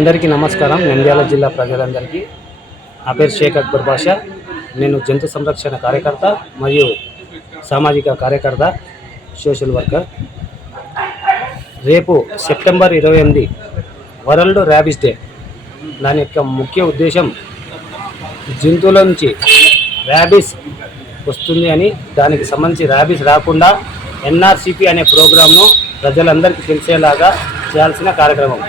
అందరికీ నమస్కారం. నంద్యాల జిల్లా ప్రజలందరికీ. నా పేరు షేక్ అక్బర్ బాషా. నేను జంతు సంరక్షణ కార్యకర్త మరియు సామాజిక కార్యకర్త సోషల్ వర్కర్. రేపు సెప్టెంబర్ ఇరవై ఎనిమిది వరల్డ్ ర్యాబిస్ డే. దాని యొక్క ముఖ్య ఉద్దేశం జంతువుల నుంచి ర్యాబిస్ వస్తుంది అని దానికి సంబంధించి ర్యాబిస్ రాకుండా ఎన్ఆర్సిపి అనే ప్రోగ్రామ్ను ప్రజలందరికీ తెలిసేలాగా చేయాల్సిన కార్యక్రమం.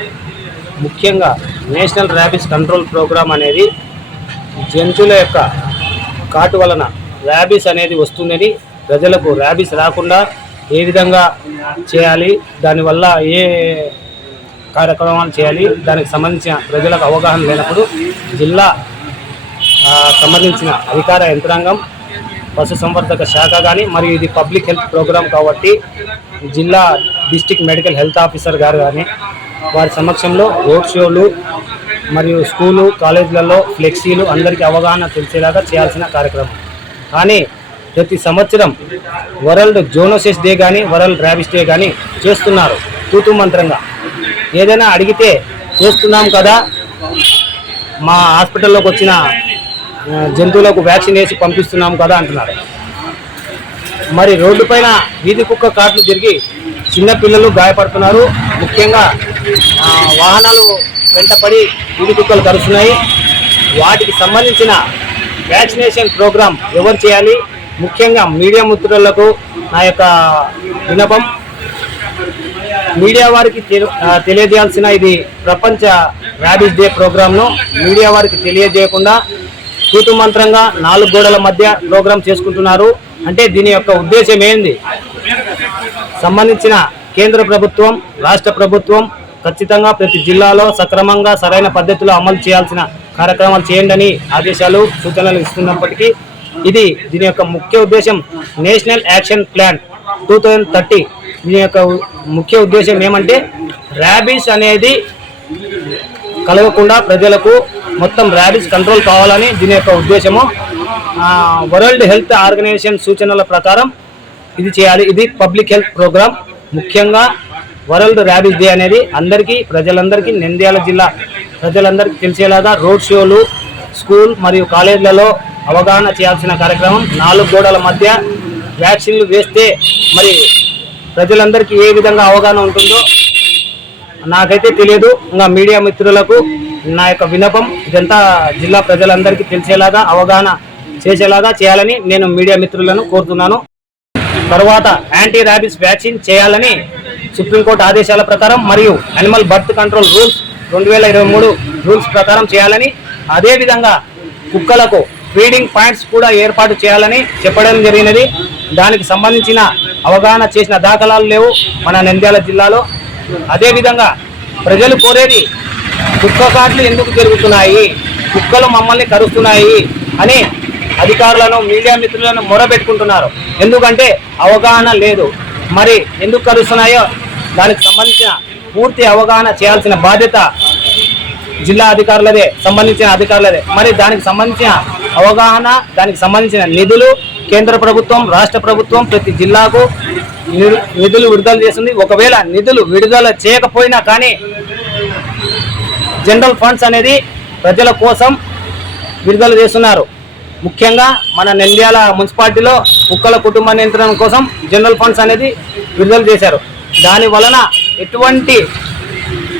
ముఖ్యంగా నేషనల్ ర్యాబిస్ కంట్రోల్ ప్రోగ్రామ్ అనేది జంతువుల యొక్క కాటు వలన ర్యాబిస్ అనేది వస్తుందని ప్రజలకు ర్యాబిస్ రాకుండా ఏ విధంగా చేయాలి దానివల్ల ఏ కార్యక్రమాలు చేయాలి దానికి సంబంధించిన ప్రజలకు అవగాహన లేనప్పుడు జిల్లా సంబంధించిన అధికార యంత్రాంగం పశుసంవర్ధక శాఖ కానీ మరియు ఇది పబ్లిక్ హెల్త్ ప్రోగ్రామ్ కాబట్టి జిల్లా డిస్టిక్ మెడికల్ హెల్త్ ఆఫీసర్ గారు కానీ వారి సమక్షంలో రోడ్ షోలు మరియు స్కూలు కాలేజీలలో ఫ్లెక్సీలు అందరికీ అవగాహన తెలిసేలాగా చేయాల్సిన కార్యక్రమం. కానీ ప్రతి సంవత్సరం వరల్డ్ జోనోసిస్ డే కానీ వరల్డ్ ర్యాబిస్ డే కానీ చేస్తున్నారు తూతు మంత్రంగా. ఏదైనా అడిగితే చేస్తున్నాం కదా మా హాస్పిటల్లోకి వచ్చిన జంతువులకు వ్యాక్సిన్ వేసి పంపిస్తున్నాం కదా అంటున్నారు. మరి రోడ్డుపైన వీధి కుక్క కాట్లు తిరిగి చిన్నపిల్లలు గాయపడుతున్నారు. ముఖ్యంగా వాహనాలు వెంటపడి గుడి కుక్కలు కరుస్తున్నాయి. వాటికి సంబంధించిన వ్యాక్సినేషన్ ప్రోగ్రాం ఎవరు చేయాలి? ముఖ్యంగా మీడియా మిత్రులకు నా యొక్క వినపం మీడియా వారికి తెలియజేయాల్సిన ఇది ప్రపంచ ర్యాబిస్ డే ప్రోగ్రామ్ను మీడియా వారికి తెలియజేయకుండా కూతుమంత్రంగా నాలుగు గోడల మధ్య ప్రోగ్రాం చేసుకుంటున్నారు. అంటే దీని యొక్క ఉద్దేశం ఏంది? సంబంధించిన కేంద్ర ప్రభుత్వం రాష్ట్ర ప్రభుత్వం ఖచ్చితంగా ప్రతి జిల్లాలో సక్రమంగా సరైన పద్ధతిలో అమలు చేయాల్సిన కార్యక్రమాలు చేయండి ఆదేశాలు సూచనలు ఇస్తున్నప్పటికీ ఇది దీని యొక్క ముఖ్య ఉద్దేశం national action plan two thousand thirty. దీని యొక్క ముఖ్య ఉద్దేశం ఏమంటే ర్యాబీస్ అనేది కలగకుండా ప్రజలకు మొత్తం ర్యాబీస్ కంట్రోల్ కావాలని దీని యొక్క ఉద్దేశము. వరల్డ్ హెల్త్ ఆర్గనైజేషన్ సూచనల ప్రకారం ఇది చేయాలి. ఇది పబ్లిక్ హెల్త్ ప్రోగ్రామ్ ముఖ్యంగా వరల్డ్ ర్యాబీస్ డే అనేది అందరికీ ప్రజలందరికీ నంద్యాల జిల్లా ప్రజలందరికీ తెలిసేలాగా రోడ్ షోలు స్కూల్ మరియు కాలేజీలలో అవగాహన చేయాల్సిన కార్యక్రమం. నాలుగు గోడల మధ్య వ్యాక్సిన్లు వేస్తే మరి ప్రజలందరికీ ఏ విధంగా అవగాహన ఉంటుందో నాకైతే తెలియదు. ఇంకా మీడియా మిత్రులకు నా యొక్క వినపం ఇదంతా జిల్లా ప్రజలందరికీ తెలిసేలాగా అవగాహన చేసేలాగా చేయాలని నేను మీడియా మిత్రులను కోరుతున్నాను. తర్వాత యాంటీ ర్యాబిస్ వ్యాక్సిన్ చేయాలని సుప్రీంకోర్టు ఆదేశాల ప్రకారం మరియు అనిమల్ బర్త్ కంట్రోల్ రూల్స్ రెండు వేల ఇరవై మూడు రూల్స్ ప్రకారం చేయాలని అదేవిధంగా కుక్కలకు ఫీడింగ్ పాయింట్స్ కూడా ఏర్పాటు చేయాలని చెప్పడం జరిగినది. దానికి సంబంధించిన అవగాహన చేసిన దాఖలాలు లేవు మన నంద్యాల జిల్లాలో. అదేవిధంగా ప్రజలు కోరేది కుక్క కాట్లు ఎందుకు జరుగుతున్నాయి కుక్కలు మమ్మల్ని కరుస్తున్నాయి అని అధికారులను మీడియా మిత్రులను మొరబెట్టుకుంటున్నారు ఎందుకంటే అవగాహన లేదు. మరి ఎందుకు కరుస్తున్నాయో దానికి సంబంధించిన పూర్తి అవగాహన చేయాల్సిన బాధ్యత జిల్లా అధికారులదే సంబంధించిన అధికారులదే. మరి దానికి సంబంధించిన అవగాహన దానికి సంబంధించిన నిధులు కేంద్ర ప్రభుత్వం రాష్ట్ర ప్రభుత్వం ప్రతి జిల్లాకు నిధులు విడుదల చేస్తుంది. ఒకవేళ నిధులు విడుదల చేయకపోయినా కానీ జనరల్ ఫండ్స్ అనేది ప్రజల కోసం విడుదల చేస్తున్నారు. ముఖ్యంగా మన నంద్యాల మున్సిపాలిటీలో కుక్కల కుటుంబ నియంత్రణ కోసం జనరల్ ఫండ్స్ అనేది విడుదల చేశారు. దాని వలన ఎటువంటి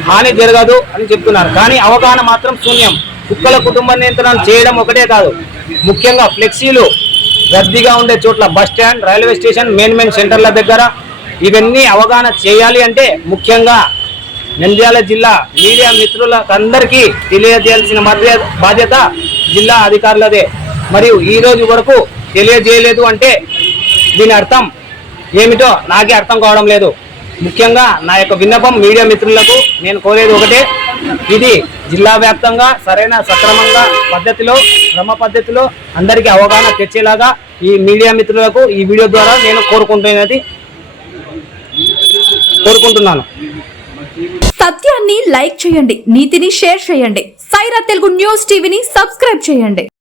హాని జరగదు అని చెప్తున్నారు. కానీ అవగాహన మాత్రం శూన్యం. కుక్కల కుటుంబ నియంత్రణ చేయడం ఒకటే కాదు. ముఖ్యంగా ఫ్లెక్సీలు రద్దీగా ఉండే చోట్ల bus stand railway station main main సెంటర్ల దగ్గర ఇవన్నీ అవగాహన చేయాలి అంటే ముఖ్యంగా నంద్యాల జిల్లా మీడియా మిత్రులకు అందరికీ తెలియజేయాల్సిన బాధ్యత జిల్లా అధికారులదే. మరియు ఈ రోజు వరకు తెలియజేయలేదు అంటే దీని అర్థం ఏమిటో నాకే అర్థం కావడం లేదు. ముఖ్యంగా నా యొక్క విన్నపం మీడియా మిత్రులకు నేను కోరేది ఒకటే ఇది జిల్లా వ్యాప్తంగా సరైన సక్రమంగా పద్ధతిలో క్రమ పద్ధతిలో అందరికీ అవగాహన తెచ్చేలాగా ఈ మీడియా మిత్రులకు ఈ వీడియో ద్వారా నేను కోరుకుంటున్నది కోరుకుంటున్నాను. సత్యాన్ని లైక్ చేయండి నీతిని షేర్ చేయండి. సైరా తెలుగు న్యూస్ టీవీని సబ్స్క్రైబ్ చేయండి.